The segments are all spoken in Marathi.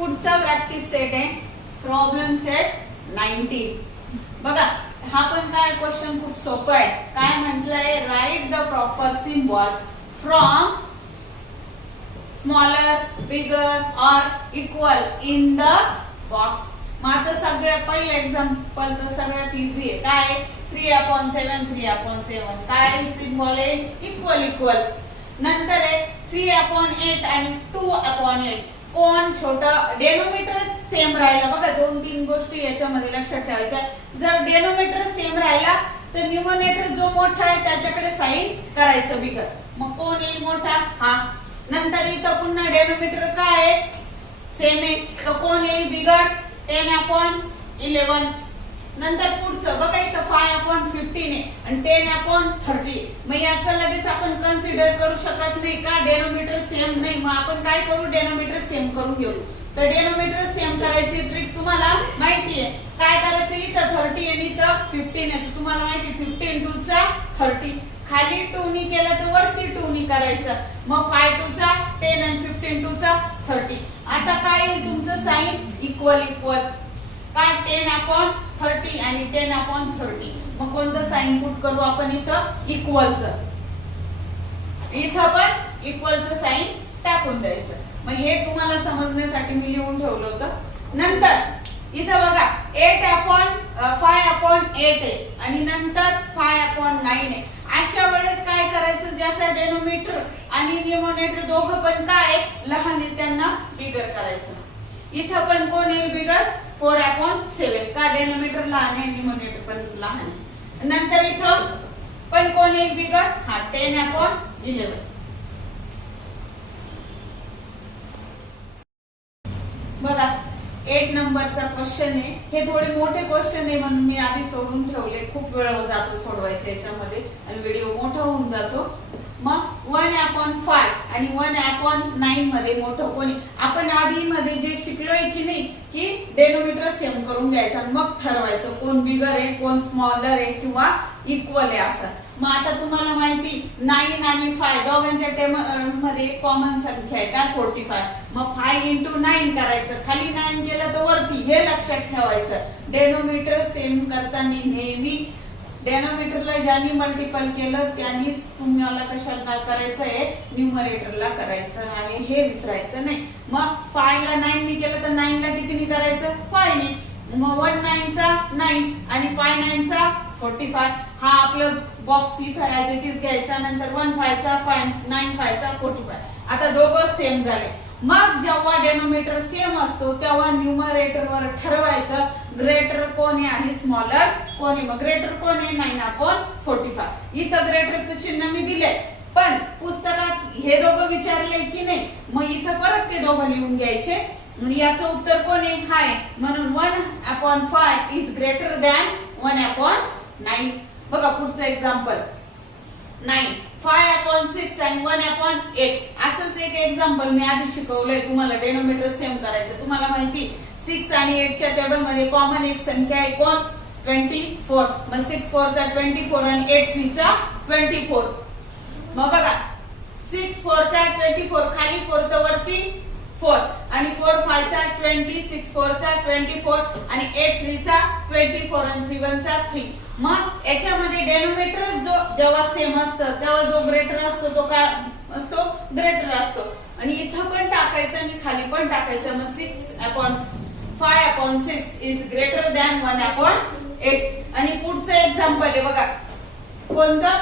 पुढचा प्रॅक्टिस सेट आहे प्रॉब्लेम सेट 19. बघा हा पण काय क्वेश्चन खूप सोपा आहे. काय म्हटलंय, right the proper symbol from smaller bigger or equal in the box. मग आता सगळ्यात पहिलं एक्झाम्पल तर सगळ्यात इझी आहे. काय 3/7 3/7 काय सिम्बॉल आहे, इक्वल इक्वल. नंतर आहे 3/8 आणि 2/8. कोण छोटा, डेनोमीटर सेम राहिला. बघा 2-3 गोष्टी याच्यामध्ये लक्षात ठेवायच्या. जर डेनोमीटर सेम राहिला तर न्यूमरेटर जो मोठा आहे त्याच्याकडे साइन करायचं बिगर. मग कोण येईल मोठा, हा. नंतर इथं पुन्हा डेनोमीटर काय आहे, सेम आहे, तर कोण येईल बिगर, 10/11. नंतर पुढचं बघा इथं 5/15 आहे आणि 10/30. मग याचं लगेच आपण कन्सिडर करू शकत नाही का, डेनोमीटर सेम नाही. मग आपण काय करू, डेनोमीटर सेम करून घेऊ. तर डेनोमीटर सेम करायची ट्रिक तुम्हाला माहिती आहे. काय करायचं, इथं 30 आणि इथं 15 आहे. तुम्हाला माहिती 15 2 चा 30. खाली 2 नी केलं तर वरती 2 नी करायचं. मग 5 2 चा 10 आणि 15 2 चा 30. आता काय येईल तुमचं साइन, इक्वल इक्वल. काय 10/30 आणि 10/30. मग कोणतं साइन पुट करू आपण इथं, इक्वलचं. इथं पण इक्वलचं साइन टाकून द्यायचं. मग हे तुम्हाला समजण्यासाठी मी लिहून ठेवलं होतं. नंतर इथं बघा 5/8 आहे आणि नंतर 5/9 आहे. अशा वेळेस काय करायचं, ज्याचा डेनोमीटर आणि न्यूमरेटर दोघं पण काय लहान आहे त्यांना बिगर करायचं. इथं पण कोण येईल बिगर, 4/7. का डेनोमीटर लहान आहे, न्यूमरेटर पण लहान आहे. नंतर इथं पण कोण येईल बिगर, हा 10/11. बघा 8 नंबरचा क्वेश्चन आहे. हे थोडे मोठे क्वेश्चन आहे म्हणून मी आधी सोडून ठेवले. खूप वेळ जातो सोडवायच्या याच्यामध्ये आणि व्हिडिओ मोठा होऊन जातो. मग 1/5 आणि 1/9 मध्ये मोठं कोणी, आपण आधी मध्ये जे शिकलोय की नाही, की डेनोमीटर सेम करून घ्यायचा मग ठरवायचं कोण बिगर आहे, कोण स्मॉलर आहे किंवा इक्वल आहे असं. मग आता तुम्हाला माहिती 9 आणि 5 दोघांच्या मध्ये कॉमन संख्या आहे का, 45. मग 5 × 9 करायचं. खाली 9 केलं तर वरती, हे लक्षात ठेवायचं. डेनोमीटर सेम करताना नेहमी डेनोमीटरला ज्यांनी मल्टिपल केलं त्यांनीच तुम्हाला कशाला करायचं आहे, न्यूमरेटरला करायचं आहे, हे विसरायचं नाही. मग 5 ला 9 नी केलं तर 9 ला कितीने करायचं, 5 नी. मग 1 9 चा 9 आणि 5 9 चा 45. हा आपलं बॉक्स इथं ऍज इट इज घ्यायचा. नंतर 1 5 चा 5 9 5 चा 45. आता दोघं सेम झाले. मग जेव्हा डेनोमीटर सेम असतो तेव्हा न्यूमरेटर वर ठरवायचं ग्रेटर कोण आहे आणि स्मॉलर कोण आहे. मग ग्रेटर कोण आहे, 9/45. इथं ग्रेटरचं चिन्ह मी दिले, पण पुस्तकात हे दोघं विचारले की नाही, मग इथं परत ते दोघं लिहून घ्यायचे. याचं उत्तर कोण आहे, हाय. म्हणून 1/5 इज ग्रेटर दॅन 1/9. बघा पुढचं एक्झाम्पल 9 5/6 आणि 1/8. असंच एक एक्झाम्पल मी आधी शिकवलंय तुम्हाला. डेनोमीटर सेम करायचं. तुम्हाला माहिती 6 आणि 8 च्या टेबल मध्ये कॉमन एक संख्या आहे कोण, 24. मग 6 4 चा 24 आणि 8 3 चा 24. मग बघा 6 4 चा 24, खाली 4 तर वरती 4 आणि 4 5 चा 20, 6 4 चा 24 आणि 8 3 चा 24 आणि 3 1 चा 3. मग याच्यामध्ये डेनोमीटर जो जेव्हा सेम असतं तेव्हा जो ग्रेटर असतो तो काय असतो, ग्रेटर असतो. आणि इथं पण टाकायचं आणि खाली पण टाकायचं. मग 5/6 इज ग्रेटर दॅन 1/8. आणि पुढचं एक्झाम्पल आहे बघा कोणतं,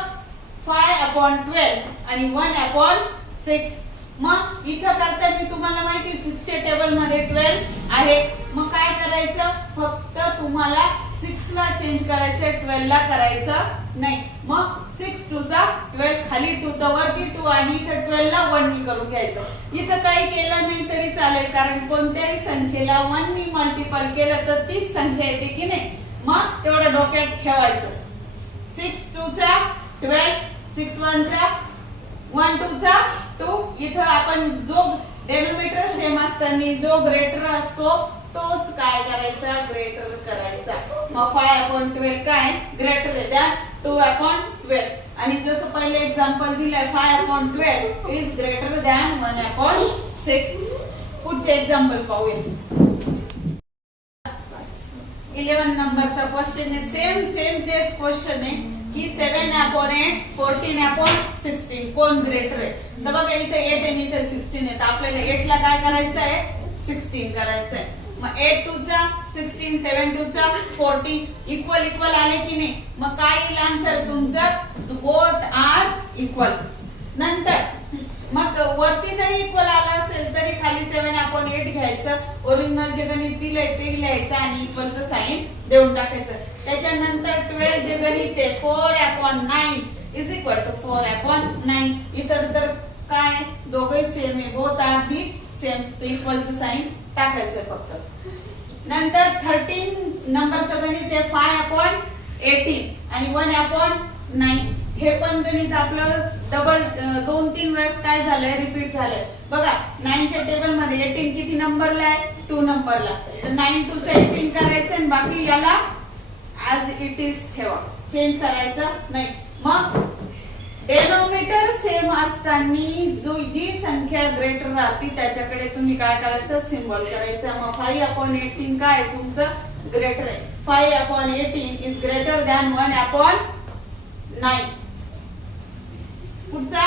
5/12 आणि 1/6. मग इथं करताना तुम्हाला माहिती 6 च्या टेबल मध्ये 12 आहे. मग काय करायचं, फक्त तुम्हाला 6 ला चेंज करायचं, 12 ला करायचं नाही. मग 6 2 चा 12, खाली 2 तर वरती 2 आणि इथं 12 ला 1 नी करून घ्यायचं. इथं काही केलं नाही तरी चालेल, कारण कोणत्याही संख्येला 1 नी मल्टिपल केलं तर तीच संख्या येते की नाही. मग तेवढं डोक्यात ठेवायचं. 6 2 चा 12, 6 1 चा 1 2 चा 2. इथं आपण जो डेनोमीटर सेम असताना जो ग्रेटर असतो तोच काय करायचा, ग्रेटर करायचा. मग 5/12 काय ग्रेटर आहे त्या 2/12. आणि जसं पहिले एक्झाम्पल दिलंय 5/12 इज ग्रेटर दॅन 1/6. पुढचे एक्झाम्पल पाहूया. 11 नंबरचा क्वेश्चन आहे. सेम तेच क्वेश्चन आहे की 7/8 14/16 कोण ग्रेटर आहे. तर बघा इथे 8 आणि इथे 16 आहे. तर आपल्याला 8 ला काय करायचं आहे 16 करायचं आहे. मग 8 2 चा 16 7 2 चा 14 इक्वल आले की नाही. मग काय येईल आन्सर तुमचं बोथ आर इक्वल. नंतर मग वरती जरी इक्वल आला असेल तरी खाली 7/8 घ्यायचं. ओरिजिनल जे गणित दिलंय ते लिहायचं आणि इक्वलचं साइन देऊन टाकायचं. त्याच्यानंतर 12 जे गणित आहे 4/9 इज इक्वल टू 4/9. इतर तर काय दोघे सेम आहे बोथ आर दी सेम. तर इक्वलचं साइन टाकायचं फक्त. नंतर 13 नंबरचं गणित आहे 5/18 आणि 1/9. हे पण गणित आपलं डबल 2-3 वेळेस काय झालंय रिपीट झालंय. बघा 9 च्या टेबल मध्ये 18 किती नंबरला आहे 2 नंबरला. तर 9 2 चा 18 करायचं आणि बाकी याला ऍज इट इज ठेवा, चेंज करायचं नाही. मग डेनोमिनेटर सेम असताना जो जी संख्या ग्रेटर राहते त्याच्याकडे तुम्ही काय करायचं सिंबल करायचं. मग 5/18 काय तुमचं ग्रेटर आहे. 5/18 इज ग्रेटर दॅन 1/9. पुढचा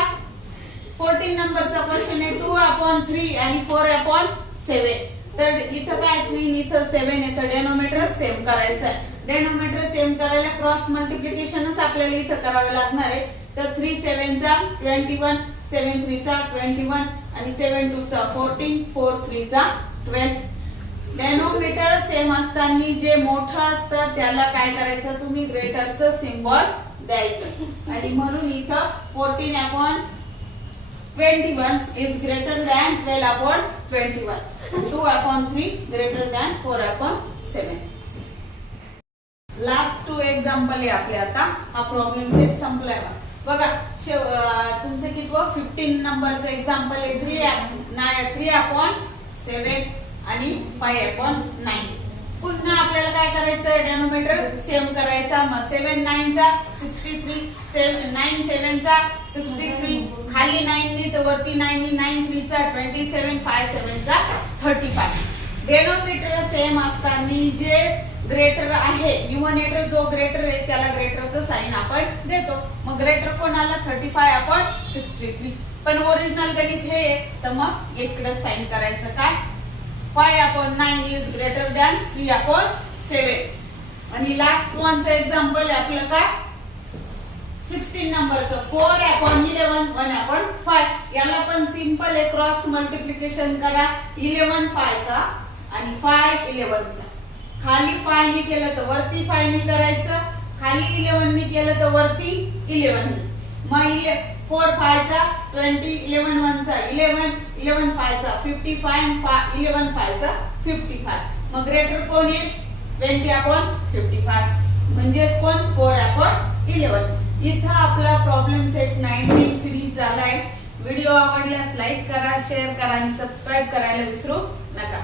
14 नंबरचा क्वेश्चन आहे 2/3 आणि 4/7. तर इथं काय 3 इथं 7 आहे. तर डेनोमिनेटर सेम करायचं आहे. डेनोमिनेटर सेम करायला क्रॉस मल्टिप्लिकेशनच आपल्याला इथं करावे लागणार आहे. तर 3 7 चा 21 7 3 चा 21 आणि 7 2 चा 14 4 3 चा 12. डेनोमिनेटर सेम असताना जे मोठं असतं त्याला काय करायचं तुम्ही ग्रेटरचं सिम्बॉल द्यायचं. आणि म्हणून इथं 14/21 is greater than 12/21. 2/3 greater than 4/7. Last 2 example आहे आपले. आता हा प्रॉब्लेम सेट संपलाय. बघा तुमचं कितवं 15 नंबरचं एक्झाम्पल आहे 3/7 आणि 5/9. पुन्हा आपल्याला काय करायचं डेनोमिनेटर सेम करायचा. मग 7 9 चा 63 9 7 चा 63 खाली 9 तर वरती 9 9 3 चा 27 5 7 चा 35. डेनोमिनेटर सेम असताना जे ग्रेटर आहे न्यूमरेटर जो ग्रेटर आहे त्याला ग्रेटरचं साइन आपण देतो. मग ग्रेटर कोणाला 35/63. पण ओरिजिनल गणित हे तर मग इकडे साइन करायचं काय 5/9 इज ग्रेटर दॅन 3/7. आणि लास्ट वनचं एक्झाम्पल आहे आपलं काय 16 नंबरचं 4/11 1/5. याला पण सिंपल आहे क्रॉस मल्टिप्लिकेशन करा. 11 5 चा आणि 5 11 चा. खाली 5 ने केलं तर वरती 5 ने करायचं. खाली 11 ने केलं तर वरती 11 ने. मग 4 5 चा 20 11 1 चा 11 11 5 चा 55 11 5 चा 55. मग ग्रेटर कोण आहे 20/55 म्हणजेच कोण 4/11. इथं आपला प्रॉब्लेम सेट 19 फिनिश झालाय. व्हिडिओ आवडल्यास लाईक करा शेअर करा आणि सबस्क्राईब करायला विसरू नका.